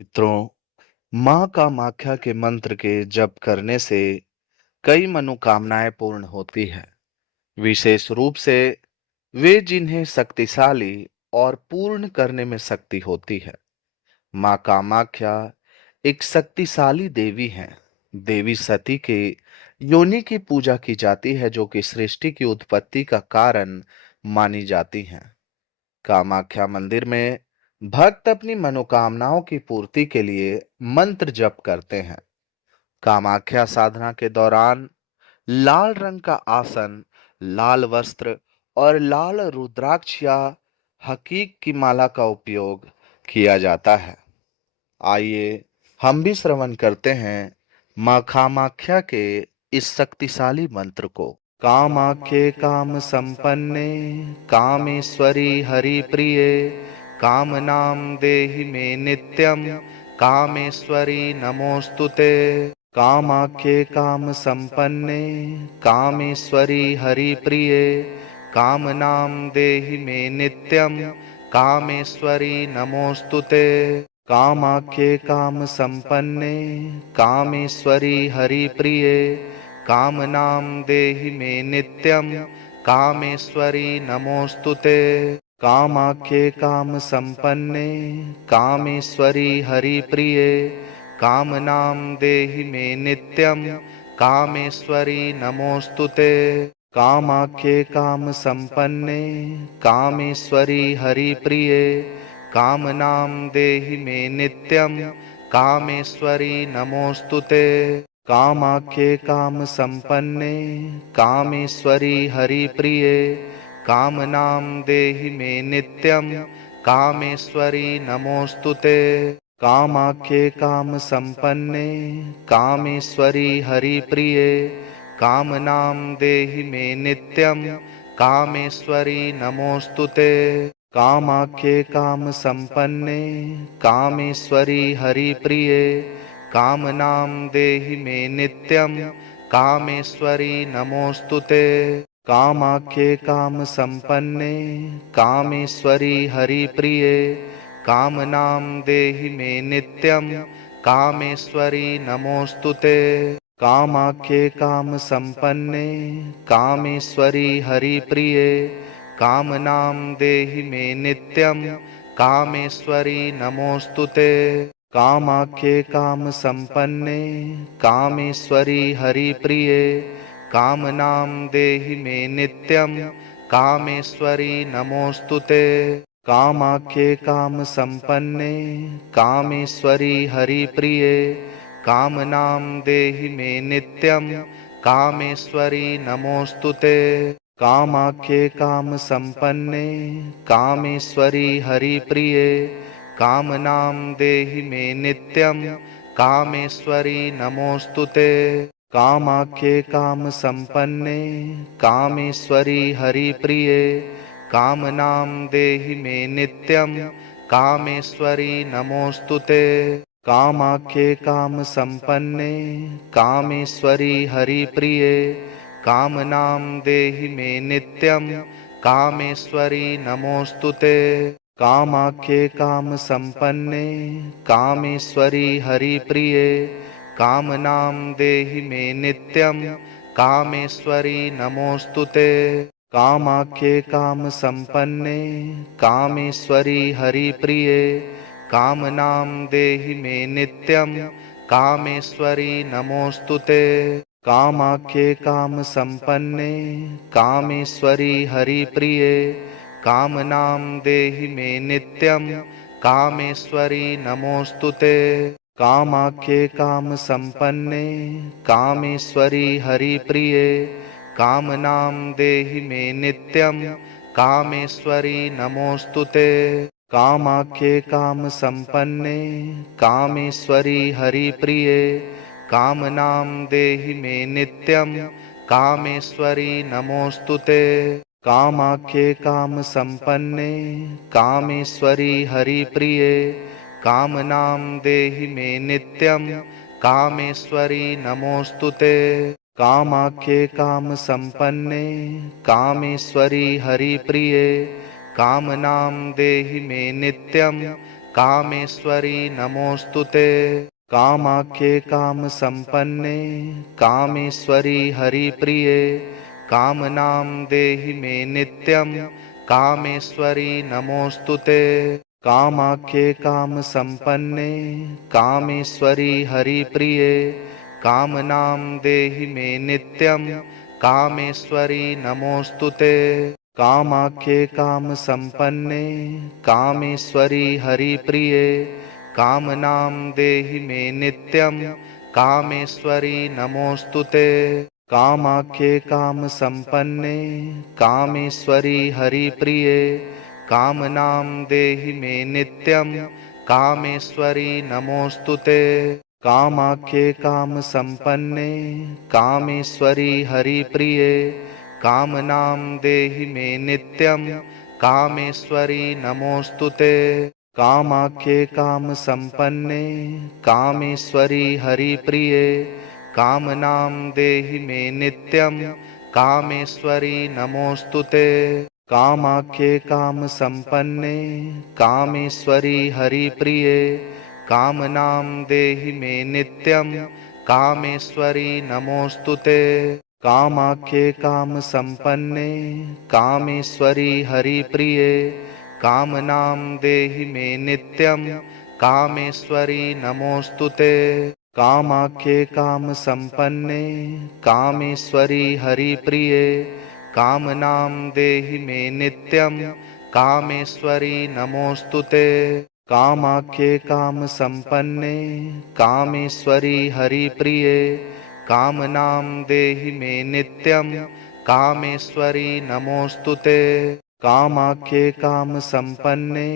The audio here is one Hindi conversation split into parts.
मित्रों, माँ कामाख्या के मंत्र के जप करने से कई मनोकामनाएं पूर्ण होती है। विशेष रूप से वे जिन्हें शक्तिशाली और पूर्ण करने में शक्ति होती है। माँ कामाख्या एक शक्तिशाली देवी हैं। देवी सती के योनि की पूजा की जाती है, जो कि सृष्टि की उत्पत्ति का कारण मानी जाती हैं। कामाख्या मंदिर में भक्त अपनी मनोकामनाओं की पूर्ति के लिए मंत्र जप करते हैं। कामाख्या साधना के दौरान लाल रंग का आसन, लाल वस्त्र और लाल रुद्राक्ष या हकीक की माला का उपयोग किया जाता है। आइए हम भी श्रवण करते हैं माँ कामाख्या के इस शक्तिशाली मंत्र को। कामाख्ये काम संपन्ने कामेश्वरी हरि प्रिये कामनाम देहि मे नित्यम कामेश्वरी नमोस्तुते। कामाख्ये काम संपन्ने कामेश्वरी हरि प्रिये कामनाम देहि मे नित्यम कामेश्वरी नमोस्तुते। कामाख्ये काम संपन्ने कामेश्वरी हरि प्रिये कामनाम देहि मे नित्यम कामेश्वरी नमोस्तुते। कामाख्ये काम संपन्ने कामेश्वरी हरि प्रिये कामनाम देहि मे नित्यम कामेश्वरी नमोस्तुते। कामाख्ये काम संपन्ने कामेश्वरी हरि प्रिये कामनाम देहि मे नित्यम कामेश्वरी नमोस्तुते। कामाख्ये काम संपन्ने कामेश्वरी हरि प्रिये कामनाम देहि मे नित्यम कामेश्वरी नमोस्तुते। कामाख्ये काम संपन्ने कामेश्वरी हरि प्रिये कामनाम देहि मे नित्यम कामेश्वरी नमोस्तुते। कामाख्ये काम संपन्ने कामेश्वरी हरि प्रिये कामनाम देहि मे नित्यम कामेश्वरी नमोस्तुते। कामाख्ये काम संपन्ने कामेश्वरी हरि प्रिये कामनाम देहि मे नित्यम कामेश्वरी नमोस्तुते। कामाख्ये काम संपन्ने कामेश्वरी हरि प्रिये कामनाम देहि मे नित्यम कामेश्वरी नमोस्तुते। कामाख्ये काम संपन्ने कामेश्वरी हरि प्रिये कामनाम देहि मे नित्यम कामेश्वरी नमोस्तुते। कामाख्ये काम संपन्ने कामेश्वरी हरि प्रिये कामनाम देहि मे नित्यम कामेश्वरी नमोस्तुते। कामाख्ये काम संपन्ने कामेश्वरी हरि प्रिये कामनाम देहि मे नित्यम कामेश्वरी नमोस्तुते। कामाख्ये काम संपन्ने कामेश्वरी हरि प्रिये कामनाम देहि मे नित्यम कामेश्वरी नमोस्तुते। कामाख्ये काम संपन्ने कामेश्वरी हरि प्रिये कामनाम देहि मे नित्यम कामेश्वरी नमोस्तुते। कामाख्ये काम संपन्ने कामेश्वरी हरि प्रिये कामनाम देहि मे नित्यम कामेश्वरी नमोस्तुते। कामाख्ये काम संपन्ने कामेश्वरी हरि प्रिये कामनाम देहि मे नित्यम कामेश्वरी नमोस्तुते। कामाख्ये काम संपन्ने कामेश्वरी हरि प्रिये कामनाम देहि मे नित्यम कामेश्वरी नमोस्तुते। कामाख्ये काम संपन्ने कामेश्वरी हरि प्रिये कामनाम देहि मे नित्यम कामेश्वरी नमोस्तुते। कामाख्ये काम संपन्ने कामेश्वरी हरि प्रिये कामनाम देहि मे नित्यम कामेश्वरी नमोस्तुते। कामाख्ये काम संपन्ने कामेश्वरी हरि प्रिये कामनाम देहि मे नित्यम कामेश्वरी नमोस्तुते। कामाख्ये काम संपन्ने कामेश्वरी हरि प्रिये कामनाम देहि मे नित्यम कामेश्वरी नमोस्तुते। कामाख्ये काम संपन्ने कामेश्वरी हरिप्रिये कामनां देहि मे नित्यं कामेश्वरी नमोस्तुते। कामाख्ये काम संपन्ने कामेश्वरी हरिप्रिये कामनां देहि मे नित्यं कामेश्वरी नमोस्तुते। कामाख्ये काम संपन्ने कामेश्वरी हरिप्रिये कामनां देहि मे नित्यं कामेश्वरी नमोस्तुते। कामाख्ये काम संपन्ने कामेश्वरी हरिप्रिये कामनां देहि मे नित्यं कामेश्वरी नमोस्तुते। कामाख्ये काम संपन्ने कामेश्वरी हरिप्रिये कामनां देहि मे नित्यं कामेश्वरी नमोस्तुते। कामाख्ये काम संपन्ने कामेश्वरी हरिप्रिये कामनां देहि मे नित्यं कामेश्वरी नमोस्तुते। कामाख्ये काम संपन्ने कामेश्वरी हरिप्रिये कामनां देहि मे नित्यं कामेश्वरी नमोस्तुते। कामाख्ये काम संपन्ने कामेश्वरी हरिप्रिये कामनां देहि मे नित्यं कामेश्वरी नमोस्तुते। कामाख्ये काम संपन्ने कामेश्वरी हरिप्रिये कामनां देहि मे नित्यं कामेश्वरी नमोस्तुते। कामाख्ये काम संपन्ने कामेश्वरी हरिप्रिये कामनां देहि मे नित्यं कामेश्वरी नमोस्तुते। कामाख्ये काम संपन्ने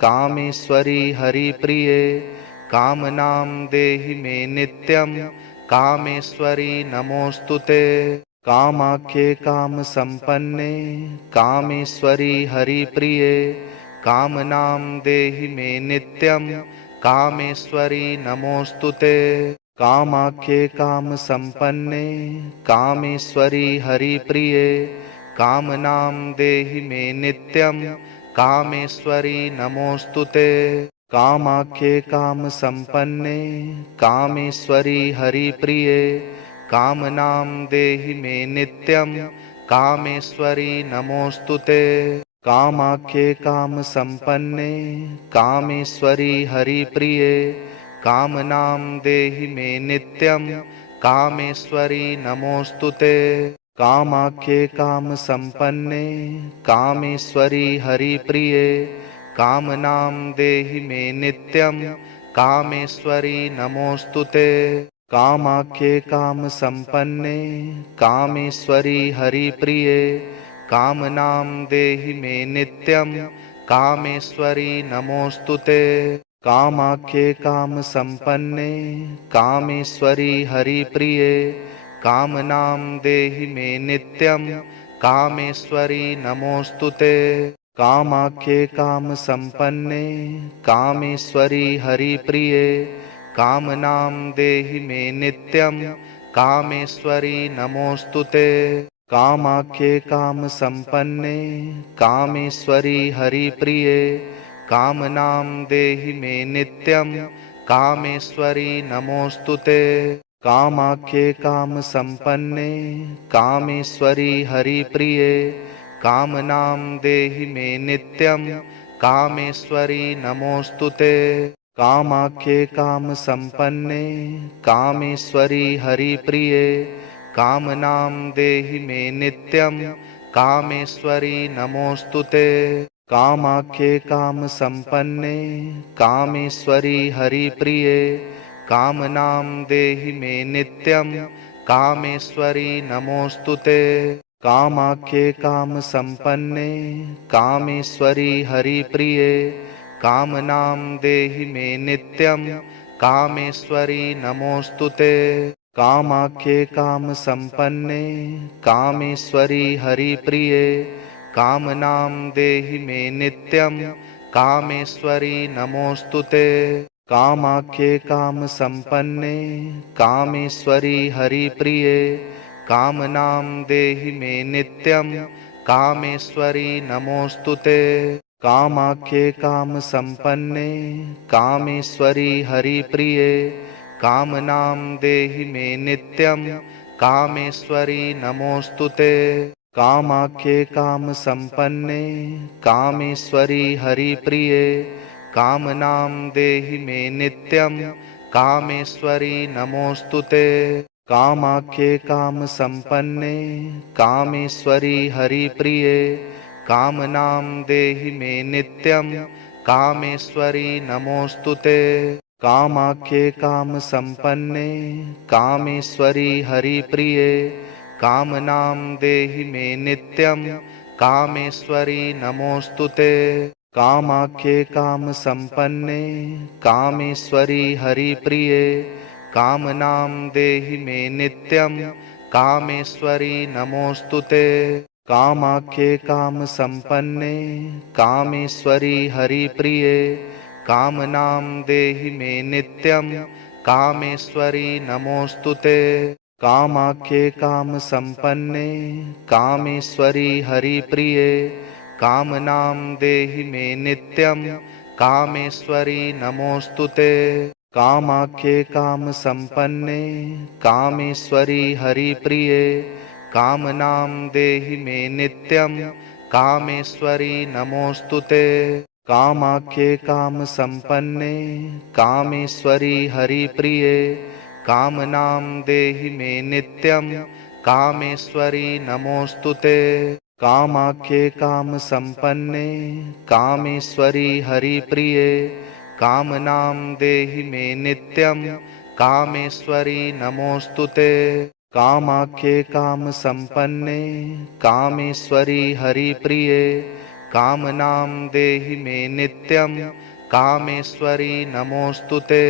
कामेश्वरी हरिप्रिये कामनां देहि मे नित्यं कामेश्वरी नमोस्तुते। कामाख्ये काम संपन्ने कामेश्वरी हरिप्रिये कामनां देहि मे नित्यं कामेश्वरी नमोस्तुते। कामाख्ये काम संपन्ने कामेश्वरी हरिप्रिये कामनां देहि मे नित्यं कामेश्वरी नमोस्तुते। कामाख्ये काम संपन्ने कामेश्वरी हरिप्रिये कामनां देहि मे नित्यं कामेश्वरी नमोस्तुते। कामाख्ये काम संपन्ने कामेश्वरी हरिप्रिये कामनां देहि मे नित्यं कामेश्वरी नमोस्तुते। कामाख्ये काम संपन्ने कामेश्वरी हरिप्रिये कामनां देहि मे नित्यं कामेश्वरी नमोस्तुते। कामाख्ये काम संपन्ने कामेश्वरी हरिप्रिये कामनां देहि मे नित्यं कामेश्वरी नमोस्तुते। कामाख्ये काम संपन्ने कामेश्वरी हरिप्रिये कामनां देहि मे नित्यं कामेश्वरी नमोस्तुते। कामाख्ये काम संपन्ने कामेश्वरी हरिप्रिये कामनां देहि मे नित्यं कामेश्वरी नमोस्तुते। कामाख्ये काम संपन्ने कामेश्वरी हरिप्रिये कामनां देहि मे नित्यं कामेश्वरी नमोस्तुते। कामाख्ये काम संपन्ने कामेश्वरी हरिप्रिये कामनां देहि मे नित्यं कामेश्वरी नमोस्तुते। कामाख्ये काम संपन्ने कामेश्वरी हरिप्रिये कामनां देहि मे नित्यं कामेश्वरी नमोस्तुते। कामाख्ये काम संपन्ने कामेश्वरी हरिप्रिये कामनां देहि मे नित्यं कामेश्वरी नमोस्तुते। कामाख्ये काम संपन्ने कामेश्वरी हरिप्रिये कामनां देहि मे नित्यं कामेश्वरी नमोस्तुते। कामाख्ये काम संपन्ने कामेश्वरी हरिप्रिये कामनां देहि मे नित्यं कामेश्वरी नमोस्तुते। कामाख्ये काम संपन्ने कामेश्वरी हरिप्रिये कामनां देहि मे नित्यं कामेश्वरी नमोस्तुते। कामाख्ये काम संपन्ने कामेश्वरी हरिप्रिये कामनां देहि मे नित्यं कामेश्वरी नमोस्तुते। कामाख्ये काम संपन्ने कामेश्वरी हरिप्रिये कामनां देहि मे नित्यं कामेश्वरी नमोस्तुते। कामाख्ये काम संपन्ने कामेश्वरी हरिप्रिये कामनां देहि मे नित्यं कामेश्वरी नमोस्तुते। कामाख्ये काम संपन्ने कामेश्वरी हरिप्रिये कामनां देहि मे नित्यं कामेश्वरी नमोस्तुते। कामाख्ये काम संपन्ने कामेश्वरी हरिप्रिये कामनां देहि मे नित्यं कामेश्वरी नमोस्तुते। कामाख्ये काम संपन्ने कामेश्वरी हरिप्रिये कामनां देहि मे नित्यं कामेश्वरी नमोस्तुते। कामाख्ये काम संपन्ने कामेश्वरी हरिप्रिये कामनां देहि मे नित्यं कामेश्वरी नमोस्तुते। कामाख्ये काम संपन्ने कामेश्वरी हरिप्रिये कामनां देहि मे नित्यं कामेश्वरी नमोस्तुते। कामाख्ये काम संपन्ने कामेश्वरी हरिप्रिये कामनां देहि मे नित्यं कामेश्वरी नमोस्तुते। कामाख्ये काम संपन्ने कामेश्वरी हरिप्रिये कामनां देहि मे नित्यं कामेश्वरी नमोस्तुते। कामाख्ये काम संपन्ने कामेश्वरी हरिप्रिये कामनां देहि मे नित्यं कामेश्वरी नमोस्तुते।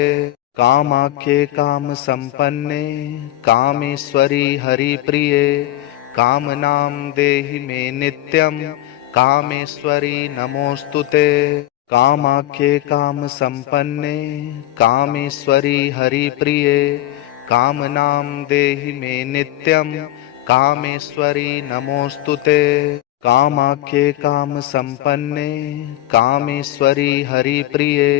कामाख्ये काम संपन्ने कामेश्वरी हरिप्रिये कामनां देहि मे नित्यं कामेश्वरी नमोस्तुते। कामाख्ये काम संपन्ने कामेश्वरी हरिप्रिये कामनां देहि मे नित्यं कामेश्वरी नमोस्तुते। कामाख्ये काम संपन्ने कामेश्वरी हरिप्रिये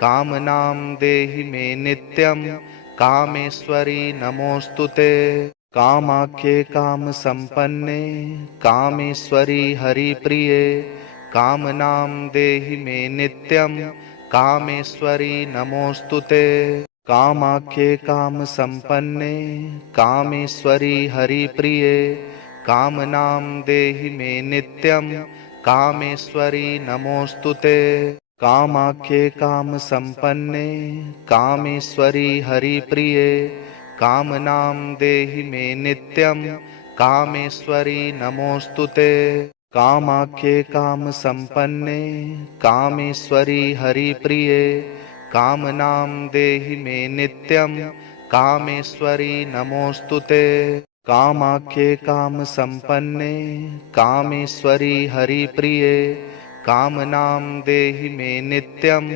कामनां देहि मे नित्यं कामेश्वरी नमोस्तुते। कामाख्ये काम संपन्ने कामेश्वरी हरिप्रिये कामनां देहि मे नित्यं कामेश्वरी नमोस्तुते। कामाख्ये काम संपन्ने कामेश्वरी हरिप्रिये कामनां देहि मे नित्यं कामेश्वरी नमोस्तुते। कामाख्ये काम संपन्ने कामेश्वरी हरिप्रिये कामनां देहि मे नित्यं कामेश्वरी नमोस्तुते। कामाख्ये काम संपन्ने कामेश्वरी हरिप्रिये कामनां देहि मे नित्यं कामेश्वरी नमोस्तुते। कामाख्ये काम संपन्ने कामेश्वरी हरिप्रिये कामनां देहि मे नित्यं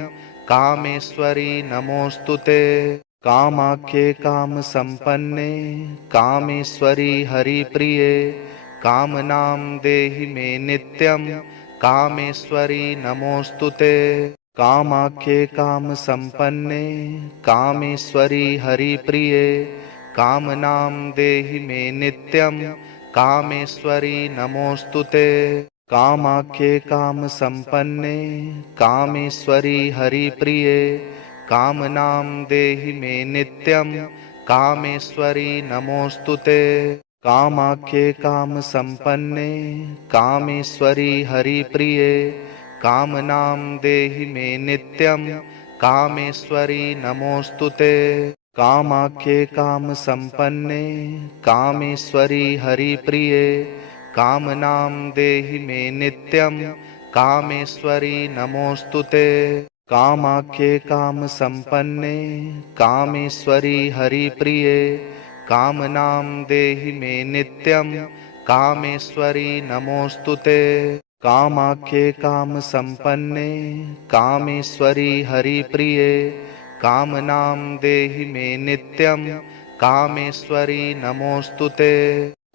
कामेश्वरी नमोस्तुते। कामाख्ये काम संपन्ने कामेश्वरी हरिप्रिये कामनां देहि मे नित्यं कामेश्वरी नमोस्तुते। कामाख्ये काम संपन्ने कामेश्वरी हरिप्रिये कामनां देहि मे नित्यं कामेश्वरी नमोस्तुते। कामाख्ये काम संपन्ने कामेश्वरी हरिप्रिये कामनां देहि मे नित्यं कामेश्वरी नमोस्तुते। कामाख्ये काम संपन्ने कामेश्वरी हरिप्रिये कामनां देहि मे नित्यं कामेश्वरी नमोस्तुते। कामाख्ये काम संपन्ने कामेश्वरी हरिप्रिये कामनां देहि मे नित्यं कामेश्वरी नमोस्तुते। कामाख्ये काम संपन्ने कामेश्वरी हरिप्रिये कामनां देहि मे नित्यं कामेश्वरी नमोस्तुते। कामाख्ये काम संपन्ने कामेश्वरी हरिप्रिये कामनां देहि मे नित्यं कामेश्वरी नमोस्तुते।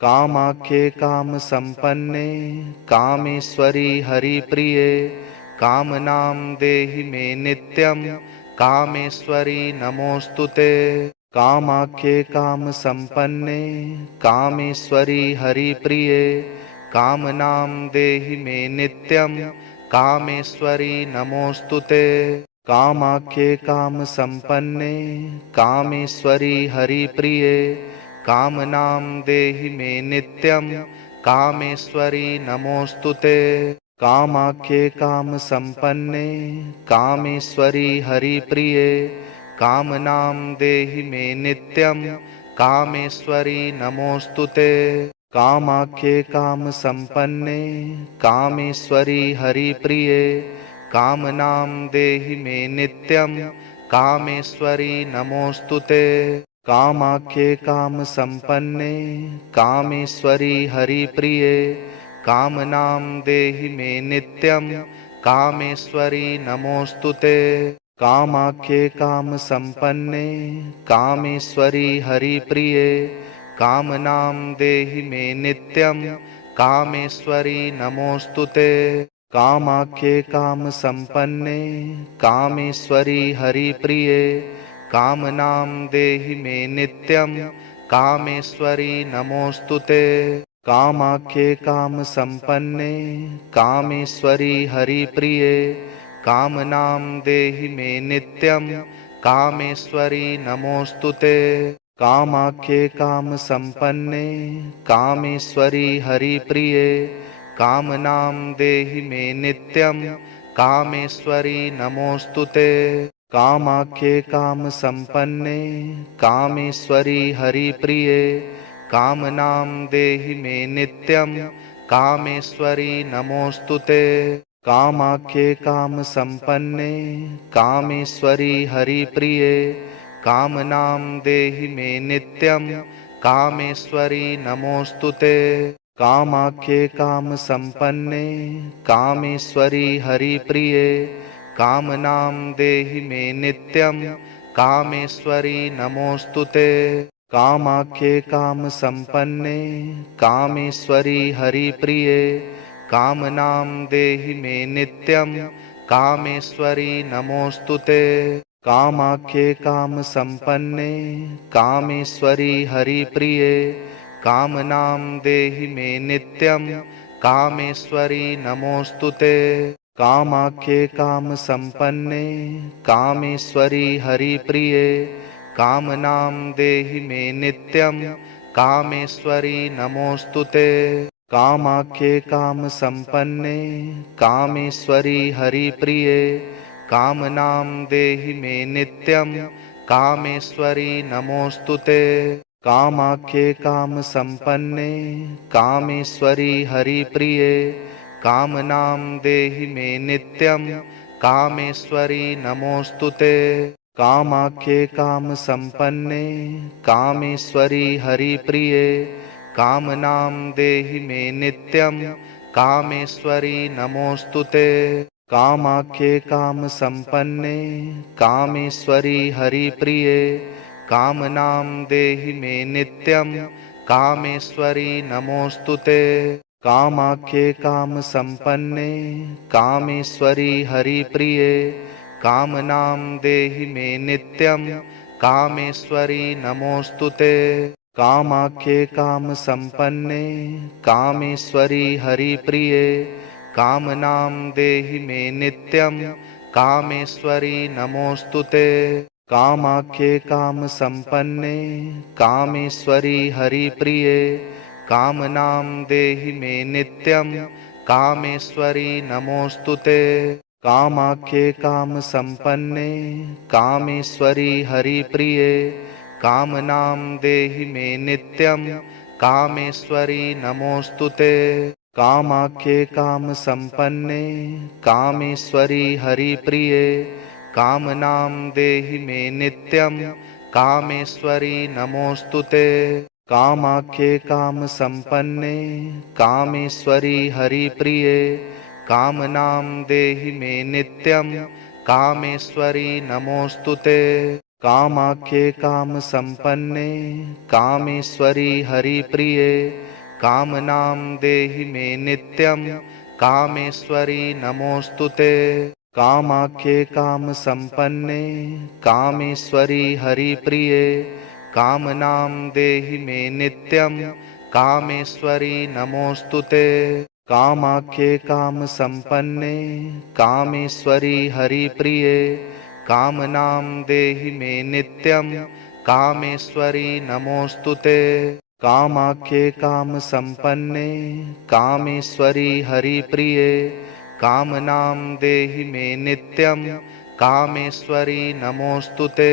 कामाख्ये काम संपन्ने कामेश्वरी हरिप्रिये कामनां देहि मे नित्यं कामेश्वरी नमोस्तुते। कामाख्ये काम संपन्ने कामेश्वरी हरिप्रिये कामनां देहि मे नित्यं कामेश्वरी नमोस्तुते। कामाख्ये काम संपन्ने कामेश्वरी हरिप्रिये कामनां देहि मे नित्यं कामेश्वरी नमोस्तुते। कामाख्ये काम संपन्ने कामेश्वरी हरिप्रिये कामनां देहि मे नित्यं कामेश्वरी नमोस्तुते। कामाख्ये काम संपन्ने कामेश्वरी हरिप्रिये कामनां देहि मे नित्यं कामेश्वरी नमोस्तुते। कामाख्ये काम संपन्ने कामेश्वरी हरिप्रिये कामनां देहि मे नित्यं कामेश्वरी नमोस्तुते। कामाख्ये काम संपन्ने कामेश्वरी हरिप्रिये कामनां देहि मे नित्यं कामेश्वरी नमोस्तुते। कामाख्ये काम संपन्ने कामेश्वरी हरिप्रिये कामनां देहि मे नित्यं कामेश्वरी नमोस्तुते। कामाख्ये काम संपन्ने कामेश्वरी हरिप्रिये कामनां देहि मे नित्यं कामेश्वरी नमोस्तुते। कामाख्ये काम संपन्ने कामेश्वरी हरिप्रिये कामनां देहि मे नित्यं कामेश्वरी नमोस्तुते। कामाख्ये काम संपन्ने कामेश्वरी हरिप्रिये कामनां देहि मे नित्यं कामेश्वरी नमोस्तुते। कामाख्ये काम संपन्ने कामेश्वरी हरिप्रिये कामनां देहि मे नित्यं कामेश्वरी नमोस्तुते। कामाख्ये काम संपन्ने कामेश्वरी हरिप्रिये कामनां देहि मे नित्यं कामेश्वरी नमोस्तुते। कामाख्ये काम संपन्ने कामेश्वरी हरिप्रिये कामनां देहि मे नित्यं कामेश्वरी नमोस्तुते। कामाख्ये काम संपन्ने कामेश्वरी हरिप्रिये कामनां देहि मे नित्यं कामेश्वरी नमोस्तुते। कामाख्ये काम संपन्ने कामेश्वरी हरिप्रिये कामनां देहि मे नित्यं कामेश्वरी नमोस्तुते। कामाख्ये काम संपन्ने कामेश्वरी हरिप्रिये कामनां देहि मे नित्यं कामेश्वरी नमोस्तुते। कामाख्ये काम संपन्ने कामेश्वरी हरिप्रिये कामनां देहि मे नित्यं कामेश्वरी नमोस्तुते। कामाख्ये काम संपन्ने कामेश्वरी हरिप्रिये कामनां देहि मे नित्यं कामेश्वरी नमोस्तुते। कामाख्ये काम संपन्ने कामेश्वरी हरिप्रिये कामनां देहि मे नित्यं कामेश्वरी नमोस्तुते। कामाख्ये काम संपन्ने कामेश्वरी हरिप्रिये कामनां देहि मे नित्यं कामेश्वरी नमोस्तुते। कामाख्ये काम संपन्ने कामेश्वरी हरिप्रिये कामनां देहि मे नित्यं कामेश्वरी नमोस्तुते। कामाख्ये काम संपन्ने कामेश्वरी हरिप्रिये कामनां देहि मे नित्यं कामेश्वरी नमोस्तुते। कामाख्ये काम संपन्ने कामेश्वरी हरिप्रिये कामनां देहि मे नित्यं कामेश्वरी नमोस्तुते। कामाख्ये काम संपन्ने कामेश्वरी हरिप्रिये कामनां देहि मे नित्यं कामेश्वरी नमोस्तुते। कामाख्ये काम संपन्ने कामेश्वरी हरिप्रिये कामनां देहि मे नित्यं कामेश्वरी नमोस्तुते। कामाख्ये काम संपन्ने कामेश्वरी हरिप्रिये कामनां देहि मे नित्यं कामेश्वरी नमोस्तुते। कामाख्ये काम संपन्ने कामेश्वरी हरिप्रिये कामनां देहि मे नित्यं कामेश्वरी नमोस्तुते। कामाख्ये काम संपन्ने कामेश्वरी हरिप्रिये कामनां देहि मे नित्यं कामेश्वरी नमोस्तुते। कामाख्ये काम संपन्ने कामेश्वरी हरिप्रिये कामनां देहि मे नित्यं कामेश्वरी नमोस्तुते।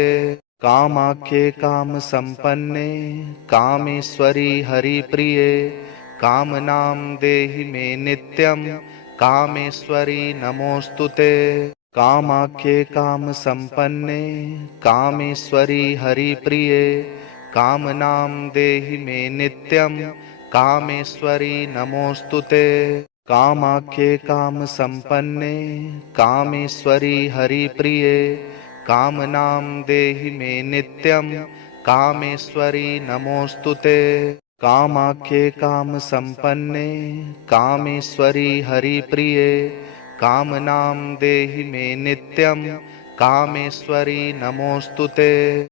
कामाख्ये काम संपन्ने कामेश्वरी हरिप्रिये कामनां देहि मे नित्यं कामेश्वरी नमोस्तुते। कामाख्ये काम संपन्ने कामेश्वरी हरिप्रिये कामनां देहि मे नित्यं कामेश्वरी नमोस्तुते। कामाख्ये काम संपन्ने कामेश्वरी हरिप्रिये कामनां देहि मे नित्यं कामेश्वरी नमोस्तुते। कामाख्ये काम संपन्ने कामेश्वरी हरिप्रिये कामनां देहि मे नित्यं कामेश्वरी नमोस्तुते।